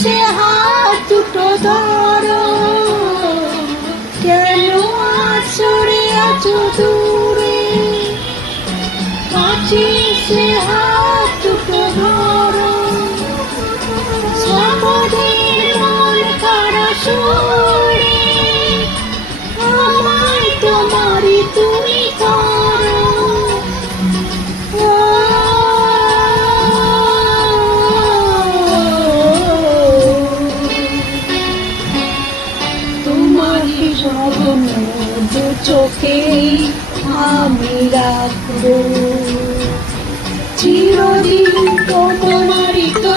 সে হাত দুটো ধরো, কেন সরে আছো দূরে, কাছে সে হাত দুটো ধরো, সাগরের মন কারা সুরে, আমায় তোমারই তুমি করো। তোমারই স্বপ্ন দু চোখে আমি রাখবো, চিরদিন তোমারই তো